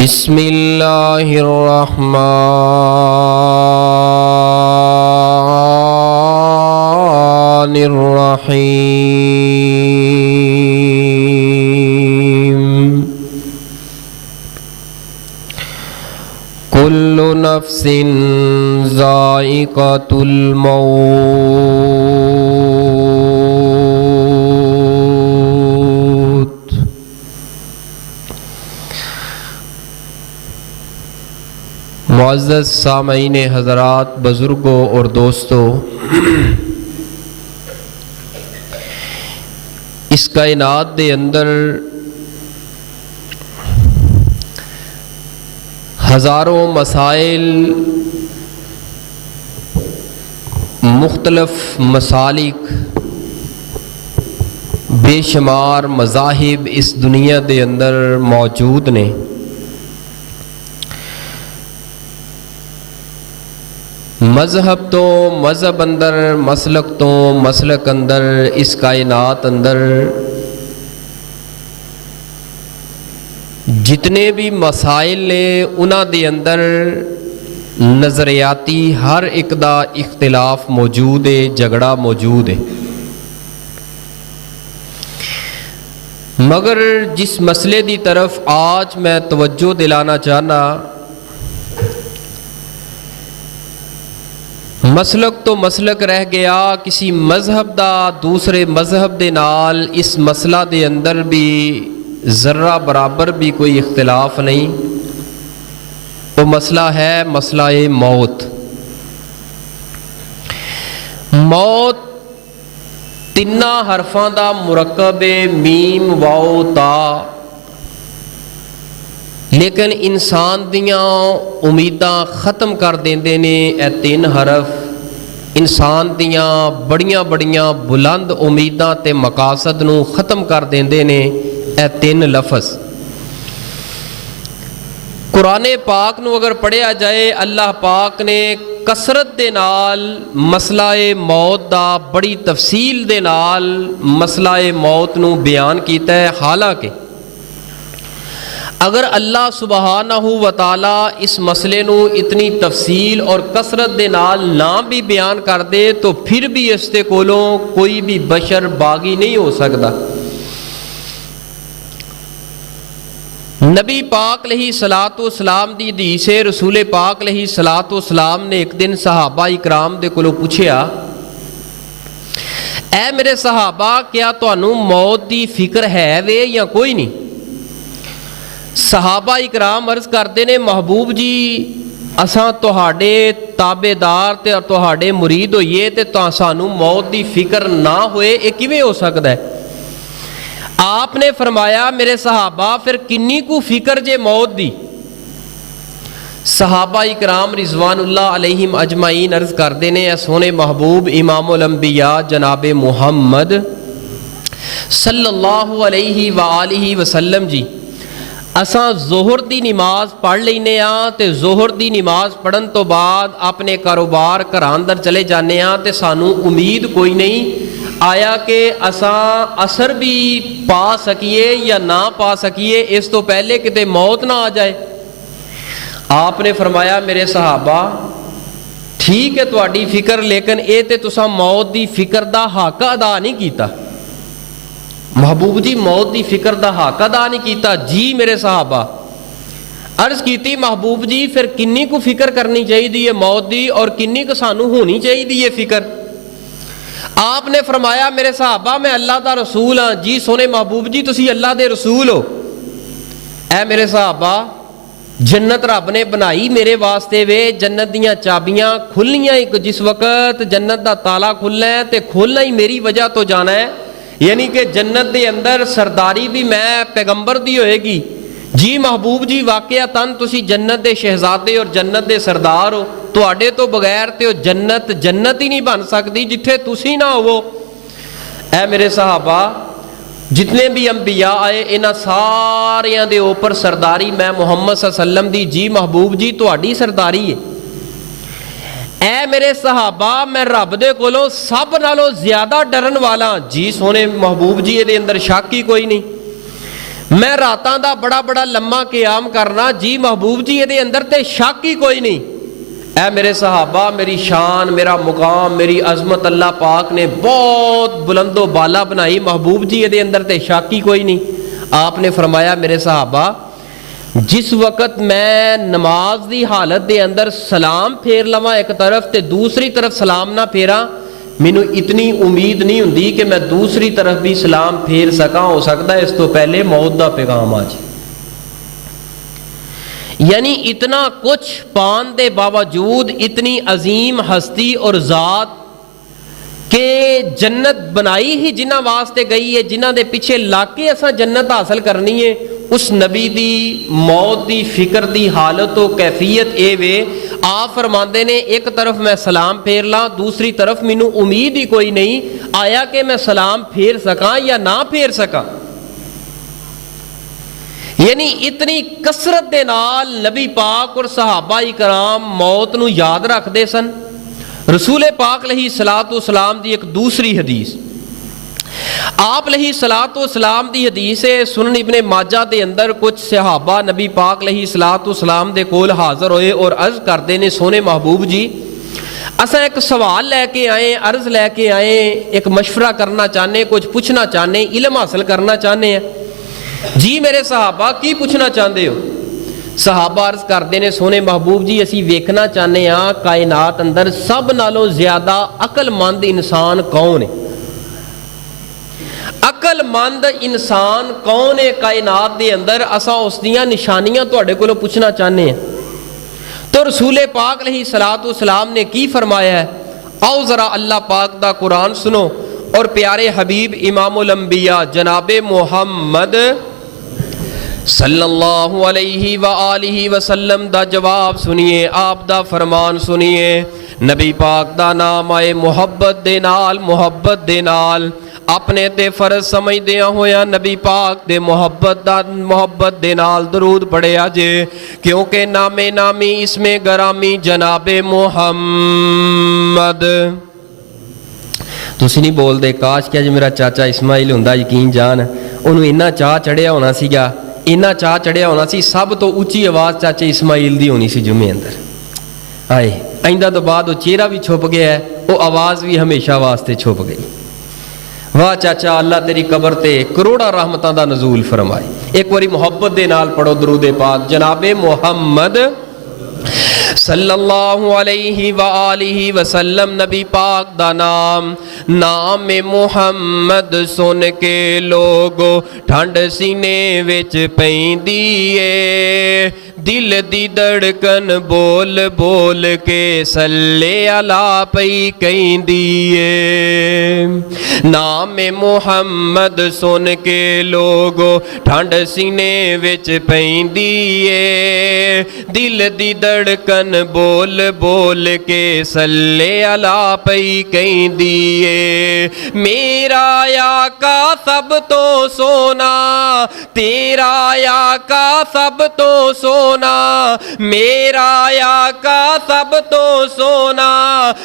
बिस्मिल्लाहिर्रहमानिर्रहीम। कुल्लु नफ्सिन ज़ाइक़तुल मौत। मुअज़्ज़ज़ सामईन हज़रात, बुज़ुर्गों और दोस्तों, इस कायनात दे अंदर हज़ारों मसाइल, मुख्तलिफ मसालिक, बेशुमार मज़ाहिब इस दुनिया दे अंदर मौजूद ने। मज़हब तो मज़हब अंदर, मसलक तो मसलक अंदर, इस कायनात अंदर जितने भी मसाइल ने उन्हां दे अंदर नज़रियाती हर एक दा इख्तिलाफ मौजूद है, झगड़ा मौजूद है। मगर जिस मसले की तरफ आज मैं तवज्जो दिलाना चाहना, मसलक तो मसलक रह गया, किसी मज़हब दा दूसरे मज़हब दे नाल इस मसला दे अंदर भी ज़र्रा बराबर भी कोई इख्तिलाफ नहीं। वो मसला है मसला-ए मौत। मौत तिन्ना हरफां दा मुरक्कब है, मीम वाओ ता, लेकिन इंसान दियां उम्मीदां ख़त्म कर देंदे ने। ए तीन हरफ इंसान दियां बड़ियां बड़ियां बुलंद उम्मीदां ते मकासद नूं ख़त्म कर देंदे ने। ए तीन लफज कुराने पाक नूं अगर पढ़िया जाए, अल्लाह पाक ने कसरत दे नाल मसला-ए मौत दा बड़ी तफसील दे नाल मसला-ए मौत नूं बयान कीता है। हालांकि अगर अल्लाह सुबहानहू व तआला इस मसले नूं इतनी तफसील और कसरत दे नाल ना भी बयान कर दे तो फिर भी इसके कोलों कोई भी बशर बागी नहीं हो सकता। नबी पाक अलैहिस्सलाम दी हदीस है, रसूल पाक अलैहिस्सलाम ने एक दिन सहाबा इकराम दे कोलों पूछया, ऐ मेरे सहाबा, क्या तुहानू मौत दी फिक्र है वे या कोई नहीं? सहाबा इकराम अर्ज करते ने, महबूब जी असां तुहाडे ताबेदार ते तुहाडे मुरीद होइए ते सानू मौत दी फिक्र ना होए, ये किवें हो सकदा है? आपने फरमाया, मेरे सहाबा फिर किन्नी कु फिक्र जे मौत दी? सहाबा इकराम रिजवानुल्लाह अलैहिम अजमाइन अर्ज करते ने, सोने महबूब इमामुल अंबिया जनाबे मुहम्मद सल्लल्लाहु अलैहि वालिहि वसल्लम जी, असां जोहर दी नमाज पढ़ लेने ते जोहर दी नमाज पढ़न तो बाद अपने कारोबार घरां अंदर चले जाने ते सानू उम्मीद कोई नहीं आया कि असां असर भी पा सकीए या ना पा सकीए, इस तो पहले किते मौत ना आ जाए। आपने फरमाया, मेरे सहाबा ठीक है तुहाडी फिक्र, लेकिन ये ते तुसां मौत दी फिक्र दा हक अदा नहीं कीता। महबूब जी मौत दी फिक्र दा हक अदा नहीं कीता? जी मेरे सहाबा। अर्ज कीती, महबूब जी फिर किन्नी को फिक्र करनी चाहिए है मौत दी और किन्नी को सानू होनी चाहिए है फिक्र? आपने फरमाया, मेरे सहाबा मैं अल्लाह दा रसूल हाँ। जी सोने महबूब जी तुसी अल्लाह दे रसूल हो। ऐ मेरे सहाबा, जन्नत रब ने बनाई मेरे वास्ते वे, जन्नत दियां चाबियां खुलनियां एक जिस वक्त जन्नत दा ताला खुलना है तो खोलना ही मेरी वजह तो जाना है, यानी कि जन्नत दे अंदर सरदारी भी मैं पैगंबर दी होएगी। जी महबूब जी वाकया तन तुसी जन्नत दे शहजादे और जन्नत दे सरदार हो, तुहाडे तो बगैर तो जन्नत जन्नत ही नहीं बन सकती जिथे तुसी ना हो। ऐ मेरे सहाबा, जितने भी अंबिया आए इन्हां सारियां दे ऊपर सरदारी मैं मुहम्मद सल्लल्लाहु अलैहि वसल्लम दी। जी महबूब जी तुहाडी सरदारी है। ऐ मेरे सहाबा, मैं रब दे कोलों सब नालों ज्यादा डरन वाला। जी सोने महबूब जी ये अंदर शक ही कोई नहीं। मैं रातां दा बड़ा बड़ा लम्मा क़याम करना। जी महबूब जी ये अंदर तो शक ही कोई नहीं। ऐ मेरे सहाबा, मेरी शान, मेरा मुकाम, मेरी अजमत अल्लाह पाक ने बहुत बुलंदो बाला बनाई। महबूब जी ये अंदर तो शक ही कोई नहीं। आपने फरमाया मेरे सहाबा, जिस वक़्त मैं नमाज की हालत के अंदर सलाम फेर लवां एक तरफ तो दूसरी तरफ सलाम ना फेरा, मैनू इतनी उम्मीद नहीं हुंदी कि मैं दूसरी तरफ भी सलाम फेर सका। हो सकता है इस तो पहले मौत का पैगाम आ जाए। यानी इतना कुछ पाने के बावजूद इतनी अजीम हस्ती और ज़ात के जन्नत बनाई ही जिन्हां वास्ते गई है, जिन्हां दे पिछे लग के असां जन्नत हासिल करनी है, उस नबी दी मौत दी फिक्र दी हालत तो कैफियत ए वे। आप फरमाते ने एक तरफ मैं सलाम फेर ला, दूसरी तरफ मैनू उम्मीद ही कोई नहीं आया कि मैं सलाम फेर सका या ना फेर सका। यानी इतनी कसरत दे नाल नबी पाक और सहाबा इकराम मौत नू याद रखते सन। रसूल पाक अलैहिस्सलातु वस्सलाम दी एक दूसरी हदीस, आप अलैहिस्सलातु वस्सलाम दी हदीस है सुनन इब्ने माजा दे अंदर कुछ सहाबा नबी पाक अलैहिस्सलातु वस्सलाम दे कोल हाज़र होए और अर्ज करते ने, सोने महबूब जी असा एक सवाल लैके आए, अर्ज लैके आए, एक मशवरा करना चाहने, कुछ पूछना चाहने, इल्म हासिल करना चाहने हैं। जी मेरे सहाबा की पूछना चाहते हो? सहाबा अर्ज करते ने, सोने महबूब जी असी वेखना चाहते हाँ कायनात अंदर सब नालों ज्यादा अकलमंद इंसान कौन है? अकलमंद इंसान कौन है कायनात के अंदर? असा उस दियां निशानियां तुहाडे कोलों पूछना चाहते हैं। तो रसूल पाक अलैहिस्सलातु वस्सलाम ने की फरमाया है, आओ जरा अल्लाह पाक दा कुरान सुनो और प्यारे हबीब इमामुल अंबिया जनाबे मोहम्मद सल्लल्लाहु अलैहि व आलिहि वसल्लम दा जवाब सुनिए, आप दा फरमान सुनिए। नबी पाक दा नाम आए मुहब्बत दे नाल अपने ते फर्ज समझदिया होया नबी पाक दे मुहब्बत दे नाल दरूद पढ़िया जे, क्योंकि नामे नामी इसमें गरामी जनाबे मुहम्मद। तुसी नहीं बोलते काश कि अज मेरा चाचा इस्माइल हुंदा, यकीन जान उन्होंने इन्ना चाह चढ़िया होना सीगा, इन्ना चाह चढ़िया होना सी, सब तो उच्ची आवाज़ चाचे इस्माइल दी होनी सी जुमे अंदर। आए आइंदा तो बाद वो चेहरा भी छुप गया है, वो आवाज़ भी हमेशा वास्ते छुप गई। वाह चाचा, अल्लाह तेरी कबर ते करोड़ा रहमतां दा नज़ूल फरमाए। एक बारी मुहब्बत दे नाल पढ़ो दरूदे पाक जनाबे मुहम्मद सल्लल्लाहु अलैहि व आलिहि वसल्लम। नबी पाक दा नाम मुहम्मद सुन के लोगो ठंड सीने विच पैंदी ए, दिल दी धड़कन बोल बोल के सल्ले अला पई कहंदी ए। नाम मुहम्मद सुन के लोगो ठंड सीने विच पैंदी ए, दिल दी धड़कन बोल बोल के सल्ले अला पई कहंदी ए। मेरा आका सब तो सोना, तेरा आका सब तो सोना, मेरा आका सब तो सोना,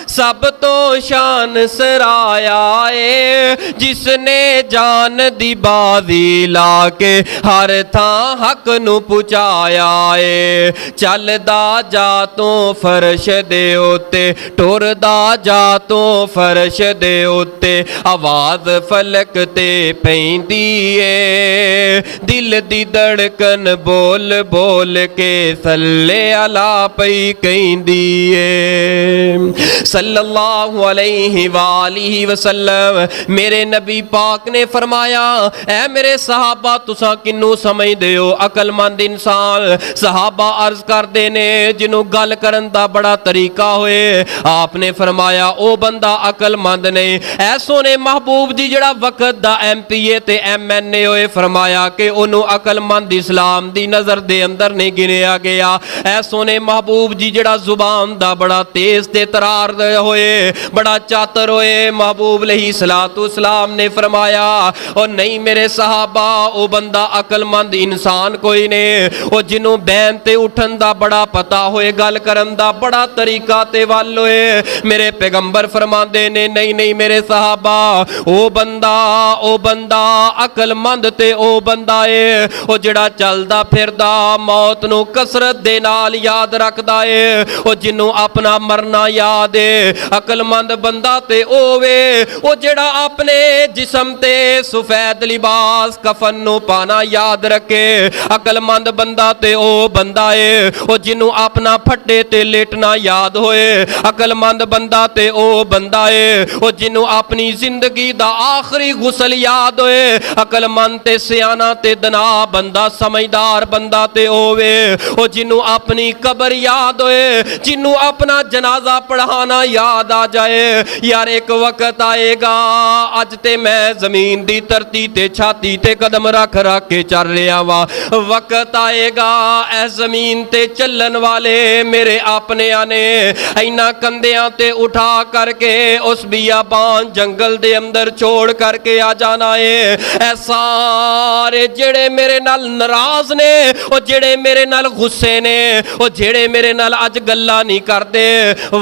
सब तो शान सराया ए, जिसने जान दी बाजी लाके हर थां हक नू पुचाया ए। चलदा जा तो फर्श दे उत्ते, टुरदा जा तो फर्श दे उत्ते, आवाज़ फलक ते पैंदी ए, दिल दी धड़कन बोल बोल के सल्ले अला पई कहंदी ए। सल्लल्लाहु अलैहि वालिहि वसल्लम। मेरे नबी पाक ने फरमाया, ऐ मेरे सहाबा तुसा किन्नू समझदे हो अकलमंद इंसान? सहाबा अर्ज करदे ने जिन्हों गल करन दा बड़ा तरीका होए। आपने फरमाया ओ बंदा अकलमंद नहीं। ऐ सोने महबूब जी जड़ा वक्त दा MPA ते MNA होए, फरमाया कि उन्हों अकलमंद इस्लाम दी नज़र दे अंदर नहीं गिनिया गया। ऐ सोने महबूब जी जड़ा जुबान दा बड़ा तेज ते तरार होए, बड़ा चातर होए, महबूब अलैहिस्सलातु वस्सलाम ने फरमाया और नहीं मेरे सहाबा, ओ बंदा अकलमंद इंसान कोई ने, ओ जिन्हों बैन ते उठन दा बड़ा पता पता होए गल करन दा बड़ा तरीका ते वल होए। मेरे पैगंबर फरमांदे ने नहीं नहीं मेरे सहाबा, ओ बंदा अकलमंद ते ओ बंदा है ओ जिहड़ा चलदा फिरदा मौत नूं कसरत दे नाल याद रखदा है, ओ जिन्नू अपना मरना याद है। अकलमंद बंदा ते ओ वे ओ जिहड़ा अपने जिस्म ते सफेद लिबास कफन नूं पाना याद रखे। अकलमंद बंदा ते ओ बंदा है ओ जिन्नू अपना फट्टे ते लेटना याद होए। अकलमंद बंदा ते ओ बंदा है ओ जिन्नू अपनी जिंदगी दा आखिरी गुसल याद होए। अकलमंद ते सियाना ते दना बंदा समझदार बंदा ते होवे ओ जिन्नू अपनी कबर याद होए, जिन्नू अपना जनाजा पढ़ाना याद आ जाए। यार एक वक्त आएगा, अज ते मैं जमीन दी धरती ते छाती ते कदम रख रख के चल रहा वा, वक्त आएगा ऐ जमीन ते चलन वाले मेरे अपने आने इन्ना कंधियां ते उठा करके उस बियाबान जंगल दे अंदर छोड़ करके आ जाना है। ऐ सारे जेड़े मेरे नाल नाराज ने, ओ जेड़े मेरे नाल गुस्से ने, ओ जेड़े मेरे नाल अज गल्लां नहीं करदे,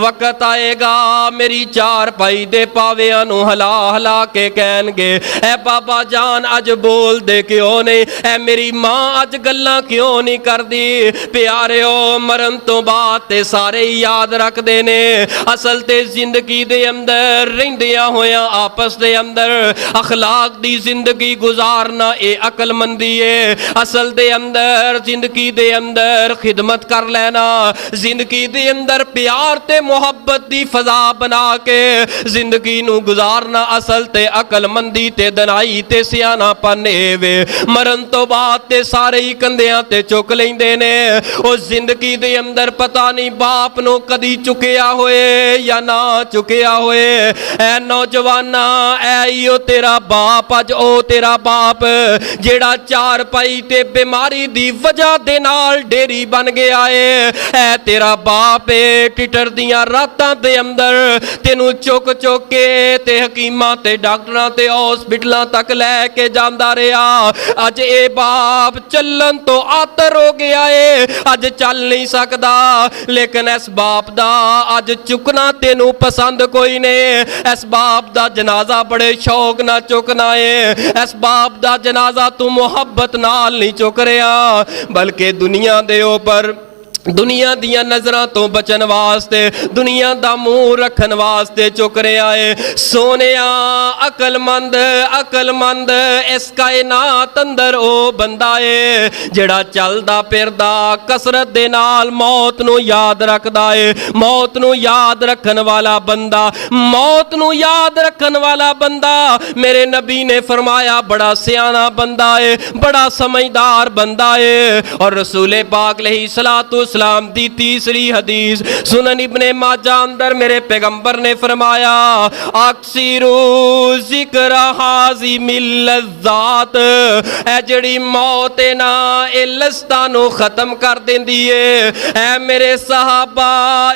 वक्त आएगा मेरी चार पाई दे पावियां नूं हला हला के कहणगे ऐ बाबा जान अज बोल दे क्यों नहीं, ऐ मेरी मां अज गल्लां क्यों नहीं करदी। प्यारिओ मरन तो बाद ते सारे याद रखदे ने, असल ते जिंदगी दे अंदर रहिंदियां होया आपस दे अंदर अखलाक दी जिंदगी गुजारना ए अकलमंदी है। असल दे अंदर जिंदगी दे अंदर खिदमत कर लेना, जिंदगी दे अंदर प्यार ते मोहब्बत दी फजा बना के जिंदगी नू गुजारना असल ते अकलमंदी ते दनाई ते सियानापन वे। मरन तो बाद ते सारे ही कंधियां ते चुक लेंदे ने। उस जिंदगी दे अंदर पता नहीं बाप नो कदी चुकिया होए या ना चुकिया होए। ऐ नौजवाना ऐ ओ तेरा बाप, अज ओ तेरा बाप जेड़ा चार पाई ते बीमारी दी वजह दे नाल डेरी बन गया है। ऐ तेरा बाप है टिटर दियां रातां दे अंदर तेनू चुक चुक के ते हकीमां ते डॉक्टरां ते हॉस्पिटलां तक लैके जांदा रहा। अज ए बाप चलन तो आतर हो गया है, अज चल नहीं सकदा, लेकिन इस बाप दा अज चुकना तेनू पसंद कोई नहीं। इस बाप दा जनाजा बड़े शौक ना चुकना है, इस बाप दा जनाजा तू मुहब्बत नाल नहीं चुक रहा, बल्कि दुनिया दे ऊपर दुनिया दिया नजरां तो बचन वास्ते दुनिया दा मुंह रखन वास्ते चुक रहा है। सोनिया अकलमंद अकलमंद इस कायनात अंदर ओ बंदा है जेड़ा चलदा फिरदा कसरत दे नाल मौत नू याद रखदा है। मौत नू याद रखन वाला बंदा, मौत नू याद रखन वाला बंदा मेरे नबी ने फरमाया बड़ा सियाना बंदा है, बड़ा समझदार बंदा है। और रसूल पाक अलैहिस्सलातु इस्लाम दी तीसरी हदीस सुनन इब्ने माजा अंदर मेरे पैगंबर ने फरमाया अक्सिरू जिक्र हाजी मिल्लज़ात, ऐ जड़ी मौत है ना ए लज़्ज़तां नू खत्म कर देंदी है। ऐ मेरे सहाबा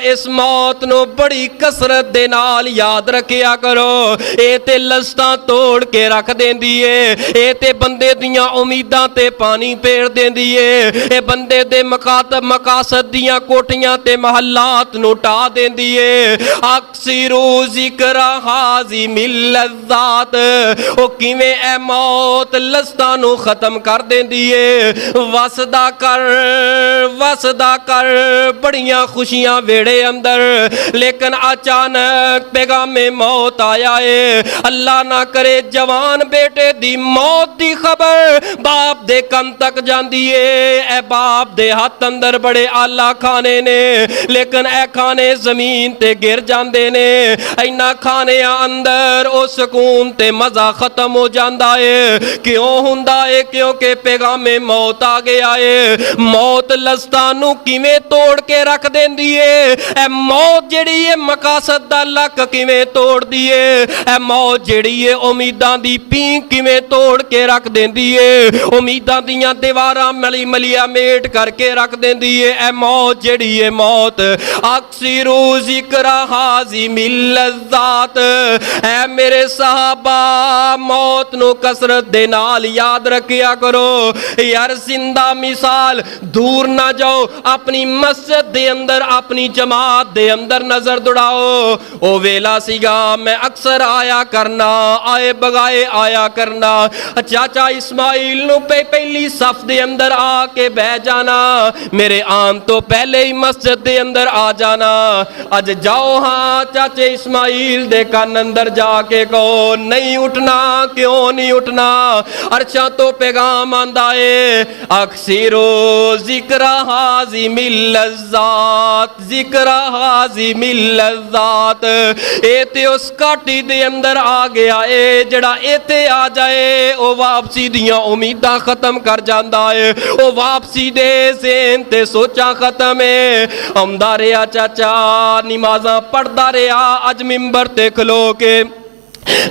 इस मौत नू बड़ी कसरत दे नाल याद रखिया करो, ए ते लज़्ज़तां तोड़ के रख देंदी है, ए ते बंदे दियां उम्मीदां ते पानी फेर देंदी है, ए बंदे दे मकासद दियां कोठियां ते महलात नू टा देंदी है। अक्सिरू जिक्र हाजी मिल्लज़ात, ओ किवें ऐ मौत लज़्ज़तां नू खत्म कर देंदी है। वसदा कर बड़ियां खुशियां वेड़े अंदर, लेकिन अचानक पैगामे मौत आया है। अल्लाह ना करे जवान बेटे दी मौत दी खबर बाप दे कम तक जांदी है। ऐ बाप दे हाथ अंदर बड़े आला खाने ने, लेकिन ऐ खाने जमीन ते गिर जांदे ने। इन्ना खाने अंदर ओ सुकून ते मजा खत्म हो जांदा है। क्यों हुंदा है? क्योंकि पैगामे मौत आ गया है। मौत लज़्ज़तां नू किवें तोड़ के रख देंदी है। ऐ मौत जेड़ी है मकासद दा लक किवें तोड़ दी है। ऐ मौत जेड़ी है उम्मीदां दी पींग किवें तोड़ के रख देंदी है। उम्मीदां दियां दीवारां मली मलिया मेट करके रख देंदी है। ए मौत जड़ी है मौत अक्सिरू जिक्र हाजी मिल्लज़ात। ऐ मेरे सहाबा मौत नु कसरत दे नाल याद रखिया करो यार। जिंदा मिसाल दूर ना जाओ, अपनी मस्जिद दे अंदर अपनी जमात दे अंदर नजर दौड़ाओ। ओ वेला सीगा मैं अक्सर आया करना, आए बगाए आया करना। चाचा इस्माइल नु पहली सफ दे अंदर आके बह जाना, मेरे आन तो पहले ही मस्जिद दे अंदर आ जाना। अज जाओ हाँ चाचे इस्माइल दे कान अंदर जाके कहो नहीं उठना, क्यों नहीं उठना। अर्शा तो पैगाम आंदा है अक्सिरो जिक्र हाजी मिल्लज़ात, जिक्र हाजी मिल्लज़ात। ए ते उस घाटी दे अंदर आ गया है जड़ा इत्थे आ जाए ओ वापसी दियां उम्मीदां खत्म कर जांदा है। ओ वापसी दे ज़हन ते सोचा खत्म है। आंदा रहा चाचा नमाज़ां पढ़दा रहा, अज मिंबर ते खलो के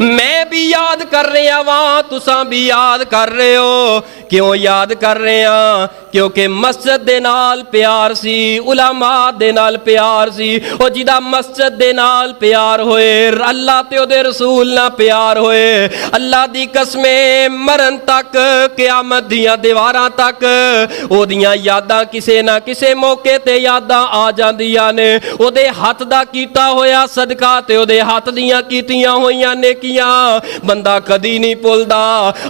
मैं भी याद कर रहा वहां, तुसा भी याद कर रहे हो। क्यों याद कर रहे हैं? क्योंकि मस्जिद दे नाल प्यार सी, उलमा दे नाल प्यार सी। ओ जिदा मस्जिद दे नाल प्यार होए, अल्लाह ते ओदे रसूल ना प्यार होए, अल्लाह दी कसमें मरन तक क़यामत दियां दीवारां तक ओदियां यादां किसे ना किसे मौके ते यादां आ जांदियां ने। ओदे हथ दा कीता होया सदका ते ओदे हथ दियां कीतियां होईयां नेकियां बंदा कदी नहीं भुलदा।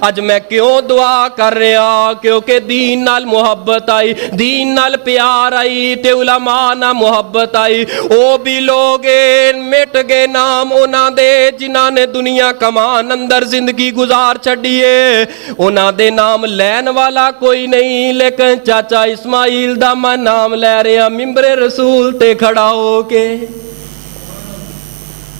अज मैं क्यों दुआ कर रहा? क्योंकि दीन नाल मुहब्बत आई, दीन नाल प्यार आई ते उलमा नाल मुहब्बत आई। ओ भी लोग मिट गए नाम उन्हां दे जिन्हां ने दुनिया कमान अंदर जिंदगी गुजार छड़ी है। उन्हां दे नाम लैन वाला कोई नहीं, लेकिन चाचा इस्माइल दा मैं नाम लै रहा मिंबरे रसूल ते खड़ा हो के।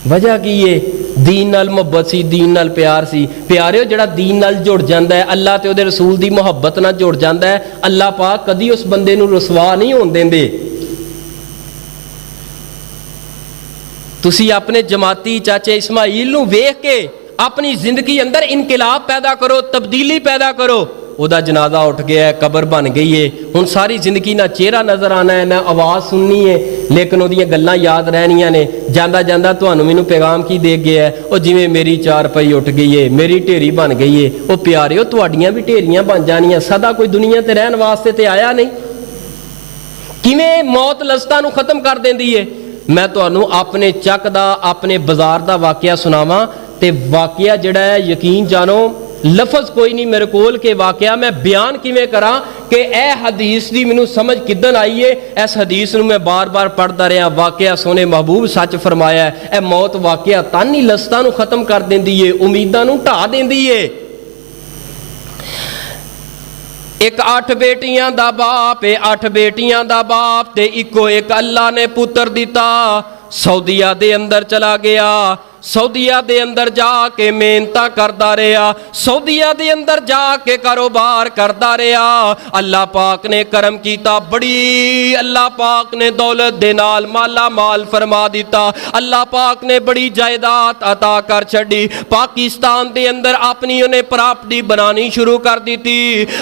वजह की है? दीन नाल मुहब्बत सी, दीन नाल प्यार सी। प्यारे जड़ा दीन नाल जुड़ जाता है, अल्लाह ते उहदे रसूल दी मुहब्बत नाल जुड़ जाता है, अल्लाह पाक कदी उस बंदे नूं रसवा नहीं होण देंदे। तुसी अपने जमाती चाचे इस्माइल नूं वेख के अपनी जिंदगी अंदर इनकलाब पैदा करो, तब्दीली पैदा करो। ਉਹਦਾ जनाजा उठ गया है, कबर बन गई है। हुण सारी जिंदगी ना चेहरा नज़र आना है, ना आवाज़ सुननी है, लेकिन ਉਹਦੀਆਂ गल्लां याद रहनियां ने। ਜਾਂਦਾ ਜਾਂਦਾ ਤੁਹਾਨੂੰ ਮੈਨੂੰ पैगाम की दे गया है? ਉਹ ਜਿਵੇਂ मेरी चारपाई उठ गई है, मेरी ढेरी बन गई है। ਉਹ प्यारिओ ਤੁਹਾਡੀਆਂ भी ढेरियां बन जानियां। सदा कोई दुनिया ते रहन वास्ते ते आया नहीं। किवें मौत लज़्ज़तां नूं खत्म कर देंदी है। मैं ਤੁਹਾਨੂੰ अपने ਚੱਕ ਦਾ अपने बाजार ਦਾ वाकया सुनावां ते वाकया जिहड़ा है यकीन जानो लफज कोई नहीं मेरे कोल के वाकया मैं बयान किवें करा कि ए हदीस की मैनू समझ किदन आई है। इस हदीस नूं मैं बार बार पढ़ता रहा। वाकया सोने महबूब सच फरमाया है। ए मौत वाकया तन ही लज़्ज़तां नूं खत्म कर देंदी है, उम्मीदां नूं ढा देंदी है। एक 8 बेटियां दा बाप है, 8 बेटियां दा बाप ते इको एक अल्लाह ने पुत्र दिता। सऊदिया दे अंदर चला गया, सऊदिया दे अंदर जाके मेहनत करता रहा, सऊदिया दे अंदर जाके कारोबार करता रहा। अल्लाह पाक ने करम किया, बड़ी अल्लाह पाक ने दौलत दे नाल माला माल फरमा दिता। अल्लाह पाक ने बड़ी जायदाद अता कर छड़ी। पाकिस्तान दे अंदर अपनी उन्हें प्रॉपर्टी बनानी शुरू कर दी थी।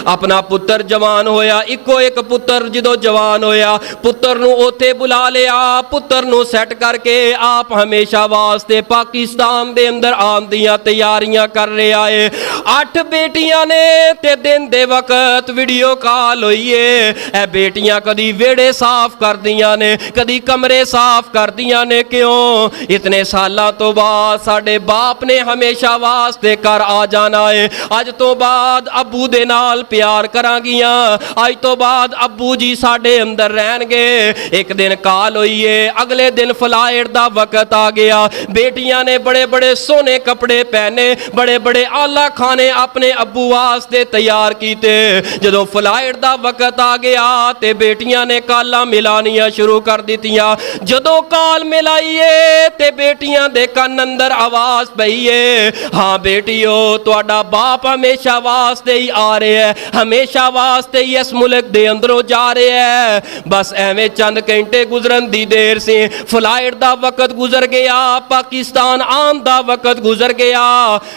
अपना पुत्र जवान होया, इको एक पुत्र जो जवान होया, पुत्र नूं उत्थे बुला लिया, पुत्र नूं सैट करके आप हमेशा वास्ते पाकिस्तान दे अंदर आन दियां तैयारियां कर रहा है। 8 बेटियां ने ते दिन दे वक्त वीडियो कॉल हुई है। ए बेटियां कदी वेड़े साफ कर दियां ने, कदी कमरे साफ कर दियां ने। क्यों? इतने सालों तो बाद साडे बाप ने हमेशा वास्ते घर आ जाना है। अज तो बाद अबू दे नाल प्यार करांगियां, अज तो बाद अबू जी साडे अंदर रहणगे। एक दिन कॉल हुई है, अगले दिन फ्लाइट दा वक्त आ गया। बेटियां ने बड़े बड़े सोने कपड़े पहने, बड़े बड़े आला खाने अपने अबू वास्ते तैयार कीते। जदों फ्लाइट दा वक्त आ गया ते बेटियां ने कालां मिलानियां शुरू कर दित्तियां। जदों काल मिलाईए ते बेटियां दे कन अंदर आवाज पई है, हाँ बेटियो तुहाडा बाप हमेशा वास्ते ही आ रहा है, हमेशा वास्ते ही इस मुल्क दे अंदरों जा रहा है। बस एवें चंद घंटे गुजरन दी देर से फ्लाइट दा वक्त गुजर गया। पाकिस्तान कबरिस्तान आन दा वक्त गुजर गया।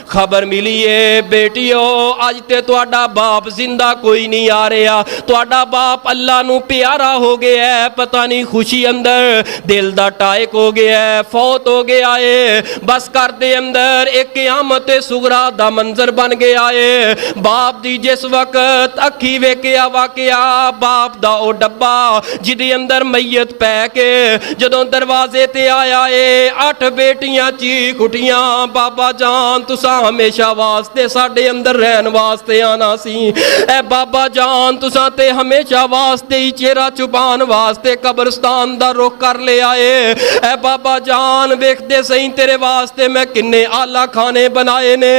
खबर मिली है बेटियो अज ते तुहाडा बाप जिंदा कोई नहीं आ रहा, तुहाडा बाप अल्लाह नू प्यारा हो गया है। पता नहीं खुशी अंदर दिल दा टाइक हो गया है, फौत हो गया है। बस घर दे अंदर एक क़यामत सुगरा दा मंजर बन गया है। बाप दी जिस वक्त अखी वेखिया वाकया बाप दा ओ डब्बा जिदे अंदर मैयत पै के जदों दरवाजे ते आया है 8 बेटियां चीख उठियां, बाबा जान तुसा हमेशा वास्ते साडे अंदर रहन वास्ते आना सी। ए बाबा जान तुसा ते हमेशा वास्ते ही चेहरा छुपान वास्ते कब्रिस्तान दा रुख कर लिया है। ए बाबा जान वेखदे सही तेरे वास्ते मैं किन्ने आला खाने बनाए ने।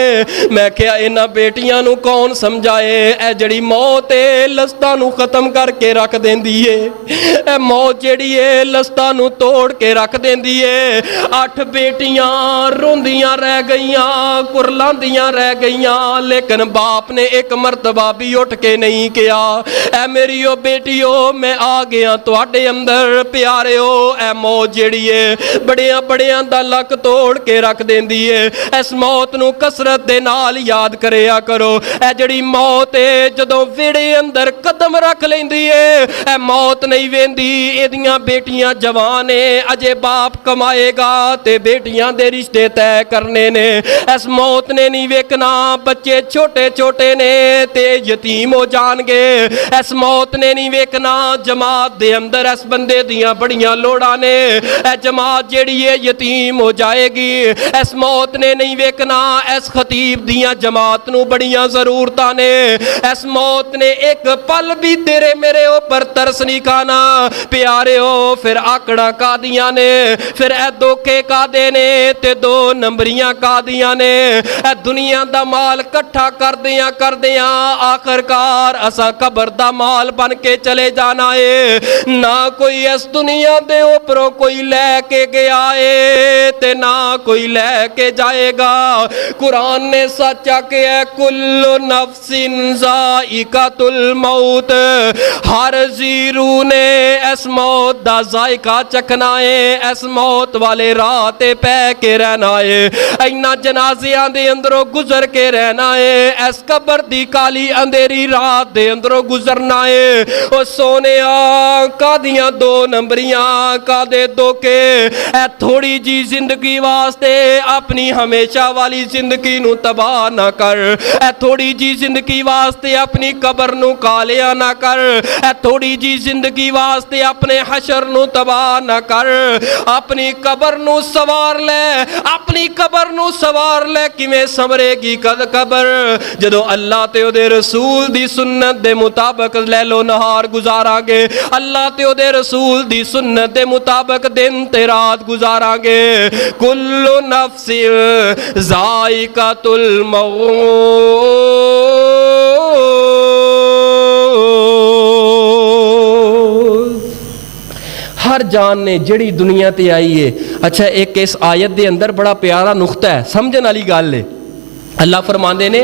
मैं क्या इन्हां बेटियां नू कौन समझाए, ए जड़ी मौत है लस्तां नू खत्म करके रख देंदी है। ए मौत जड़ी है लस्तां नू तोड़ के रख देंदी है। 8 बेटियां रोंदियां रह गईयां, कुरलांदियां रह गईयां, लेकिन बाप ने एक मरतबा भी उठ के नहीं किया ए मेरी ओ बेटियो मैं आ गया तुहाडे अंदर प्यारिओ। ए मौत जड़ी है बड़ियां बड़ियां दा लक तोड़ के रख देंदी है। इस मौत नू कसरत दे नाल याद करिया करो। ए जड़ी मौत है जदों वेड़े अंदर कदम रख लेंदी है, ए मौत नहीं वेंदी। एदियां बेटियां जवान है, अजे बाप कमाएगा ते बेटियां दे रिश्ते तय करने ने। इस मौत ने नहीं वेखना, बच्चे छोटे छोटे ने ते यतीम हो जाणगे। इस मौत ने नहीं वेखना जमात दे अंदर इस बंदे दियां बड़ियां लोड़ां ने, ए जमात जेड़ी है यतीम हो जाएगी। इस मौत ने नहीं वेखना इस खतीब दियां जमात नू बड़ियां जरूरतां ने। इस मौत ने एक पल भी तेरे मेरे ऊपर तरस नहीं खाना प्यारिओ। फिर आकड़ा कादियां ने, फिर ए धोखे कादे ने ते 2 नंबरियां कादियां ने। ए दुनिया दा माल कट्ठा करदियां करदियां आखिरकार असा कबर दा माल बन के चले जाना है। ना कोई इस दुनिया दे ऊपरों कोई लैके गया है ते ना कोई लैके जाएगा। कुरान ने सच आख्या कुल्लु नफ्सिन ज़ाइक़ातुल मौत, हर जीरू ने इस मौत दा जायका चखना है। इस मौत वाले राह ते पै के रहना है। इन्ना जनाजियां दे अंदरों गुजर के रहना है। इस कबर दी काली अंधेरी रात दे अंदरों गुजरना है। ओ सोनिया कादियां 2 नंबरियां कादे धोखे, ए थोड़ी जी जिंदगी वास्ते अपनी हमेशा वाली जिंदगी नू तबाह ना कर। ए थोड़ी जी जिंदगी वास्ते अपनी कबर नू कालिया ना कर। ए थोड़ी जी जिंदगी वास्ते अपने हशर नू तबाह ना कर। अपनी कबर नू सवार ले, अपनी कबर नू सवार ले। किवें संवरेगी कबर जदों अल्लाह ते ओदे रसूल दी सुन्नत दे मुताबिक लैलो नहार गुजारांगे। अल्लाह ते ओदे रसूल दी सुन्नत दे मुताबिक दिन ते रात गुजारांगे। कुल्लु नफ्सिन ज़ाइक़ातुल मौत, हर जान ने जड़ी दुनिया ते आई है। अच्छा एक इस आयत दे अंदर बड़ा प्यारा नुक्ता है, समझने वाली गल है। अल्लाह फरमांदे ने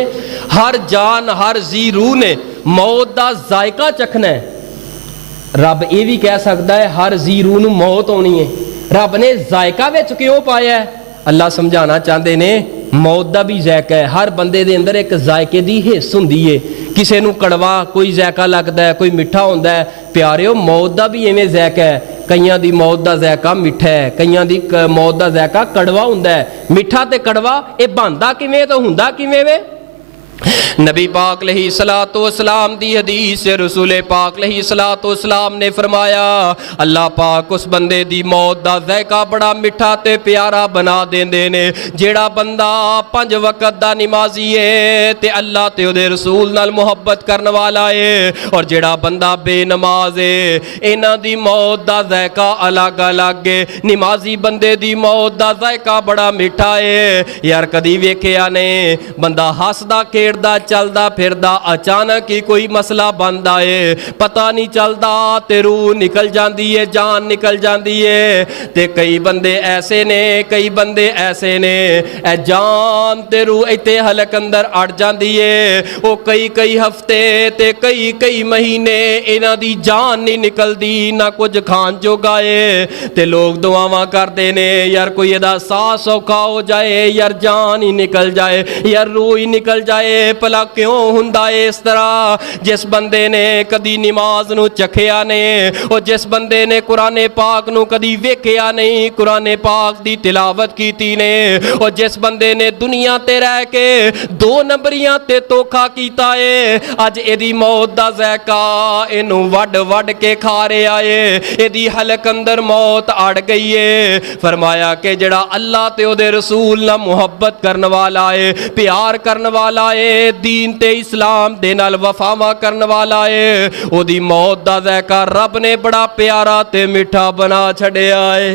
हर जान हर जी रूह ने मौत दा जायका चखना है। रब ये भी कह सकता है हर जी रूह नू मौत आनी है। रब ने जायका विच क्यों पाया है? अल्लाह समझाना चाहते ने मौत का भी जायका है। हर बंदे दे अंदर एक जायके की हिस्स हुंदी है। किसी नू कड़वा कोई जायका लगता है, कोई मिठा होंदा है। प्यारिओ मौत का भी इवें जायका है। कईयां दी मौत का जायका मिठा है, कईयां दी मौत का जायका कड़वा हुंदा है। मिठा ते कड़वा ये बनदा किवें ते हुंदा किवें वे? नबी पाक अलैहिस्सलातु वस्सलाम दी हदीस से रसूल पाक अलैहिस्सलातु वस्सलाम ने फरमाया अल्लाह पाक उस बंदे दी मौत दा ज़ायका बड़ा मिठा ते प्यारा बना देंदे ने जेड़ा बंदा 5 वक्त दा नमाजी है ते अल्लाह ते उहदे रसूल नाल मुहब्बत करन वाला है। और जेड़ा बंदा बेनमाज है इन्हां दी मौत दा ज़ायका अलग अलग है। नमाजी बंदे दी मौत दा ज़ायका बड़ा मिठा है। यार कदी वेखिया ने बंदा हसदा के ਖੇਡਦਾ ਚੱਲਦਾ ਫਿਰਦਾ ਅਚਾਨਕ ਹੀ ਕੋਈ ਮਸਲਾ ਬਣਦਾ ਏ, ਪਤਾ ਨਹੀਂ ਚੱਲਦਾ ਤੇ ਰੂਹ ਨਿਕਲ ਜਾਂਦੀ ਏ, ਜਾਨ ਨਿਕਲ ਜਾਂਦੀ ਏ। ਤੇ ਕਈ ਬੰਦੇ ਐਸੇ ਨੇ, ਕਈ ਬੰਦੇ ਐਸੇ ਨੇ ਇਹ ਜਾਨ ਤੇ ਰੂਹ ਇੱਥੇ ਹਲਕ ਅੰਦਰ ਅੜ ਜਾਂਦੀ ਏ। ਉਹ ਕਈ ਹਫਤੇ ਤੇ ਕਈ ਮਹੀਨੇ ਇਹਨਾਂ ਦੀ ਜਾਨ ਨਹੀਂ ਨਿਕਲਦੀ, ਨਾ ਕੁਝ ਖਾਣ ਜੋਗਾ ਏ। ਤੇ ਲੋਕ ਦੁਆਵਾਂ ਕਰਦੇ ਨੇ ਯਾਰ ਕੋਈ ਇਹਦਾ ਸਾਹ ਸੌਖਾ ਹੋ ਜਾਏ, ਯਾਰ ਜਾਨ ਹੀ ਨਿਕਲ ਜਾਏ, ਯਾਰ रूह ही निकल जाए। भला क्यों हुंदा इस तरह? जिस बंदे ने कदी नमाज नूं चखिया नहीं, और जिस बंदे ने कुरान पाक नूं कदी वेखिया नहीं, कुरान पाक दी तिलावत कीती ने, और जिस बंदे ने दुनिया ते रह के दो नंबरियां ते धोखा कीता है, अज इहदी मौत दा ज़ायका इहनूं वड वड के खा रहा है। इहदी हलक अंदर मौत अड़ गई है। फरमाया कि जिहड़ा अल्लाह ते उहदे रसूल नाल मुहब्बत करन वाला है, प्यार करन वाला है, दीन ते इस्लाम दे नाल वफावा करन वाला है, ओदी मौत दा ज़ायका रब ने बड़ा प्यारा ते मिठा बना छड़िया है।